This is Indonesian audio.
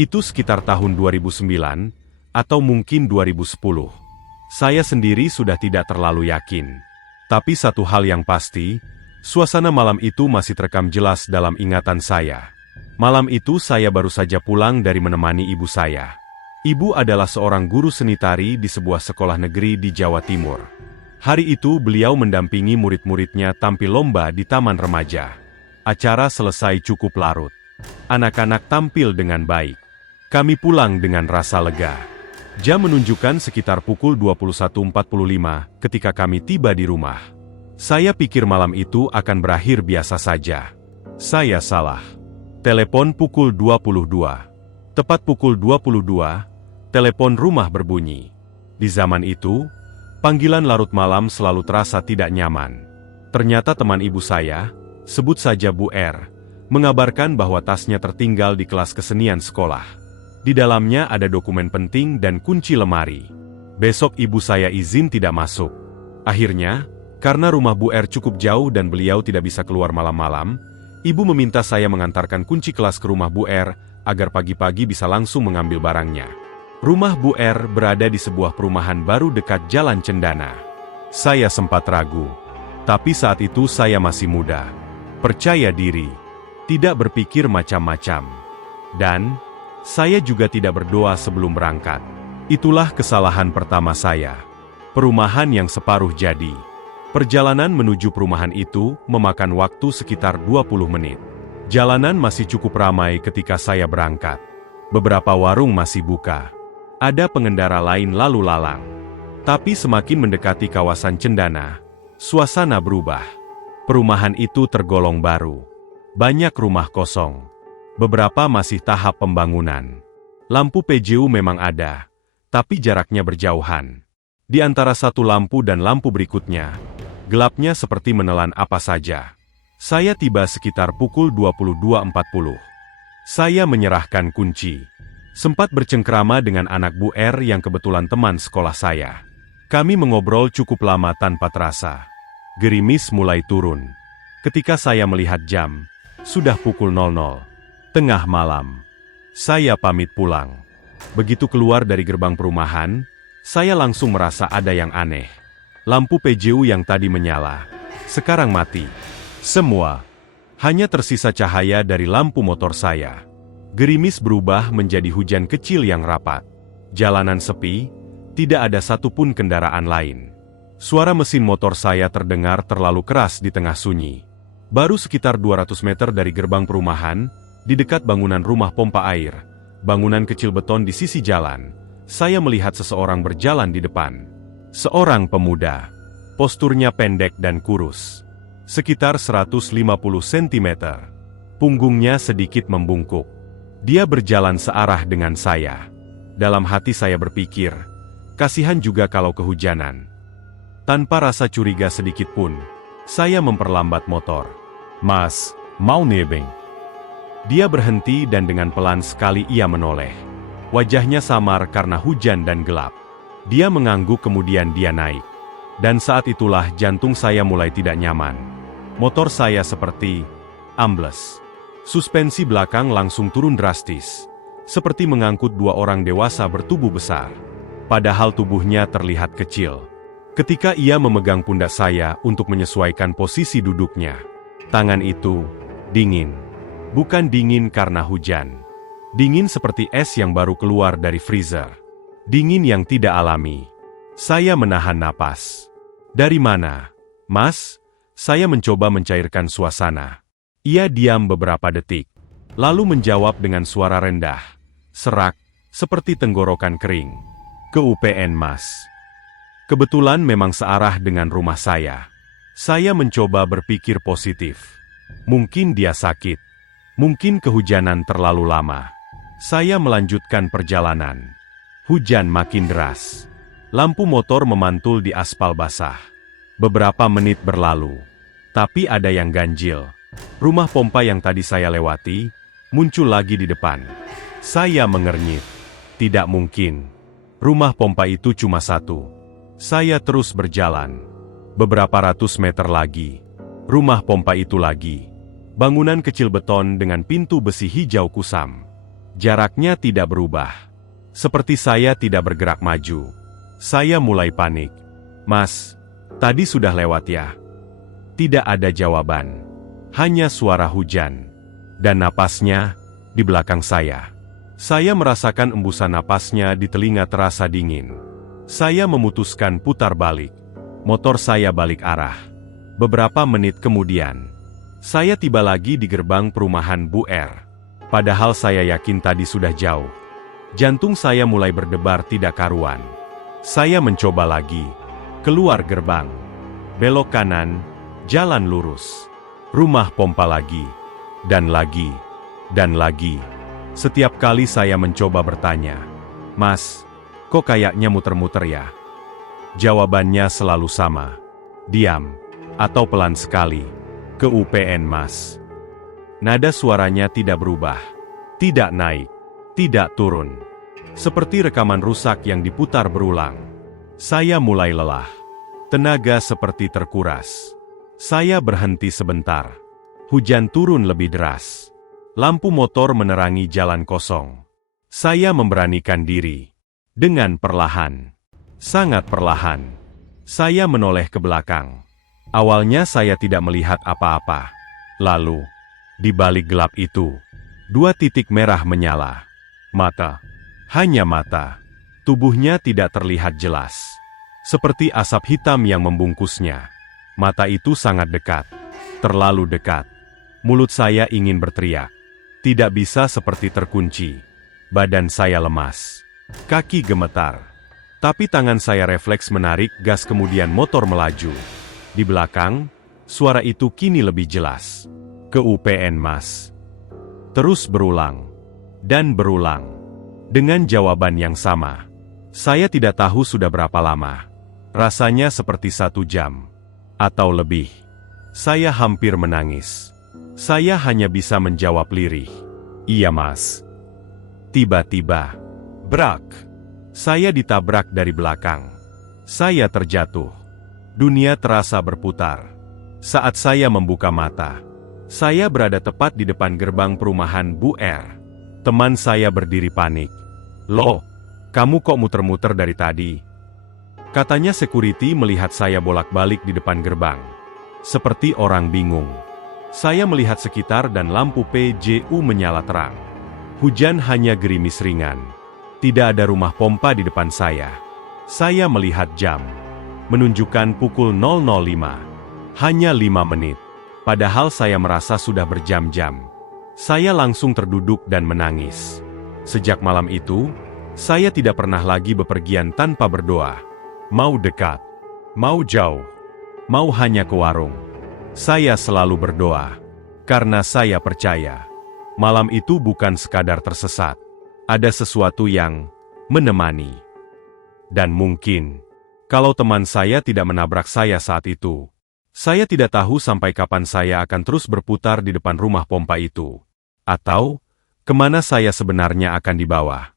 Itu sekitar tahun 2009, atau mungkin 2010. Saya sendiri sudah tidak terlalu yakin. Tapi satu hal yang pasti, suasana malam itu masih terekam jelas dalam ingatan saya. Malam itu saya baru saja pulang dari menemani ibu saya. Ibu adalah seorang guru seni tari di sebuah sekolah negeri di Jawa Timur. Hari itu beliau mendampingi murid-muridnya tampil lomba di taman remaja. Acara selesai cukup larut. Anak-anak tampil dengan baik. Kami pulang dengan rasa lega. Jam menunjukkan sekitar pukul 21.45 ketika kami tiba di rumah. Saya pikir malam itu akan berakhir biasa saja. Saya salah. Telepon pukul 22. Tepat pukul 22, telepon rumah berbunyi. Di zaman itu, panggilan larut malam selalu terasa tidak nyaman. Ternyata teman ibu saya, sebut saja Bu R, mengabarkan bahwa tasnya tertinggal di kelas kesenian sekolah. Di dalamnya ada dokumen penting dan kunci lemari. Besok ibu saya izin tidak masuk. Akhirnya, karena rumah Bu R cukup jauh dan beliau tidak bisa keluar malam-malam, ibu meminta saya mengantarkan kunci kelas ke rumah Bu R, agar pagi-pagi bisa langsung mengambil barangnya. Rumah Bu R berada di sebuah perumahan baru dekat Jalan Cendana. Saya sempat ragu. Tapi saat itu saya masih muda. Percaya diri. Tidak berpikir macam-macam. Dan saya juga tidak berdoa sebelum berangkat. Itulah kesalahan pertama saya. Perumahan yang separuh jadi. Perjalanan menuju perumahan itu memakan waktu sekitar 20 menit. Jalanan masih cukup ramai ketika saya berangkat. Beberapa warung masih buka. Ada pengendara lain lalu lalang. Tapi semakin mendekati kawasan Cendana, suasana berubah. Perumahan itu tergolong baru. Banyak rumah kosong. Beberapa masih tahap pembangunan. Lampu PJU memang ada, tapi jaraknya berjauhan. Di antara satu lampu dan lampu berikutnya, gelapnya seperti menelan apa saja. Saya tiba sekitar pukul 22.40. Saya menyerahkan kunci. Sempat bercengkrama dengan anak Bu R yang kebetulan teman sekolah saya. Kami mengobrol cukup lama tanpa terasa. Gerimis mulai turun. Ketika saya melihat jam, sudah pukul 00. Tengah malam. Saya pamit pulang. Begitu keluar dari gerbang perumahan, saya langsung merasa ada yang aneh. Lampu PJU yang tadi menyala, sekarang mati. Semua. Hanya tersisa cahaya dari lampu motor saya. Gerimis berubah menjadi hujan kecil yang rapat. Jalanan sepi, tidak ada satupun kendaraan lain. Suara mesin motor saya terdengar terlalu keras di tengah sunyi. Baru sekitar 200 meter dari gerbang perumahan, di dekat bangunan rumah pompa air, bangunan kecil beton di sisi jalan, saya melihat seseorang berjalan di depan. Seorang pemuda. Posturnya pendek dan kurus. Sekitar 150 cm. Punggungnya sedikit membungkuk. Dia berjalan searah dengan saya. Dalam hati saya berpikir, kasihan juga kalau kehujanan. Tanpa rasa curiga sedikit pun, saya memperlambat motor. "Mas, mau nebeng?" Dia berhenti dan dengan pelan sekali ia menoleh. Wajahnya samar karena hujan dan gelap. Dia mengangguk kemudian dia naik. Dan saat itulah jantung saya mulai tidak nyaman. Motor saya seperti ambles. Suspensi belakang langsung turun drastis. Seperti mengangkut dua orang dewasa bertubuh besar. Padahal tubuhnya terlihat kecil. Ketika ia memegang pundak saya untuk menyesuaikan posisi duduknya, tangan itu dingin. Bukan dingin karena hujan. Dingin seperti es yang baru keluar dari freezer. Dingin yang tidak alami. Saya menahan napas. "Dari mana, Mas?" Saya mencoba mencairkan suasana. Ia diam beberapa detik. Lalu menjawab dengan suara rendah. Serak, seperti tenggorokan kering. "Ke UPN, Mas." Kebetulan memang searah dengan rumah saya. Saya mencoba berpikir positif. Mungkin dia sakit. Mungkin kehujanan terlalu lama. Saya melanjutkan perjalanan. Hujan makin deras. Lampu motor memantul di aspal basah. Beberapa menit berlalu. Tapi ada yang ganjil. Rumah pompa yang tadi saya lewati, muncul lagi di depan. Saya mengernyit. Tidak mungkin. Rumah pompa itu cuma satu. Saya terus berjalan. Beberapa ratus meter lagi. Rumah pompa itu lagi. Bangunan kecil beton dengan pintu besi hijau kusam. Jaraknya tidak berubah. Seperti saya tidak bergerak maju. Saya mulai panik. "Mas, tadi sudah lewat ya?" Tidak ada jawaban. Hanya suara hujan. Dan napasnya di belakang saya. Saya merasakan embusan napasnya di telinga terasa dingin. Saya memutuskan putar balik. Motor saya balik arah. Beberapa menit kemudian, saya tiba lagi di gerbang perumahan Bu R. Padahal saya yakin tadi sudah jauh. Jantung saya mulai berdebar tidak karuan. Saya mencoba lagi. Keluar gerbang. Belok kanan, jalan lurus. Rumah pompa lagi. Dan lagi. Dan lagi. Setiap kali saya mencoba bertanya, "Mas, kok kayaknya muter-muter ya?" Jawabannya selalu sama. "Diam." Atau pelan sekali. "Ke UPN, Mas." Nada suaranya tidak berubah. Tidak naik. Tidak turun. Seperti rekaman rusak yang diputar berulang. Saya mulai lelah. Tenaga seperti terkuras. Saya berhenti sebentar. Hujan turun lebih deras. Lampu motor menerangi jalan kosong. Saya memberanikan diri. Dengan perlahan. Sangat perlahan. Saya menoleh ke belakang. Awalnya saya tidak melihat apa-apa. Lalu, di balik gelap itu, 2 titik merah menyala. Mata. Hanya mata. Tubuhnya tidak terlihat jelas. Seperti asap hitam yang membungkusnya. Mata itu sangat dekat. Terlalu dekat. Mulut saya ingin berteriak. Tidak bisa, seperti terkunci. Badan saya lemas. Kaki gemetar. Tapi tangan saya refleks menarik gas, kemudian motor melaju. Di belakang, suara itu kini lebih jelas. "Ke UPN, Mas." Terus berulang. Dan berulang. Dengan jawaban yang sama. Saya tidak tahu sudah berapa lama. Rasanya seperti 1 jam. Atau lebih. Saya hampir menangis. Saya hanya bisa menjawab lirih, "Iya, Mas." Tiba-tiba, brak. Saya ditabrak dari belakang. Saya terjatuh. Dunia terasa berputar. Saat saya membuka mata, saya berada tepat di depan gerbang perumahan Bu R. Teman saya berdiri panik. "Loh, kamu kok muter-muter dari tadi?" Katanya security melihat saya bolak-balik di depan gerbang. Seperti orang bingung. Saya melihat sekitar dan lampu PJU menyala terang. Hujan hanya gerimis ringan. Tidak ada rumah pompa di depan saya. Saya melihat jam. Menunjukkan pukul 00.05. Hanya 5 menit. Padahal saya merasa sudah berjam-jam. Saya langsung terduduk dan menangis. Sejak malam itu, saya tidak pernah lagi bepergian tanpa berdoa. Mau dekat, mau jauh, mau hanya ke warung. Saya selalu berdoa. Karena saya percaya, malam itu bukan sekadar tersesat. Ada sesuatu yang menemani. Dan mungkin, kalau teman saya tidak menabrak saya saat itu, saya tidak tahu sampai kapan saya akan terus berputar di depan rumah pompa itu. Atau, kemana saya sebenarnya akan dibawa.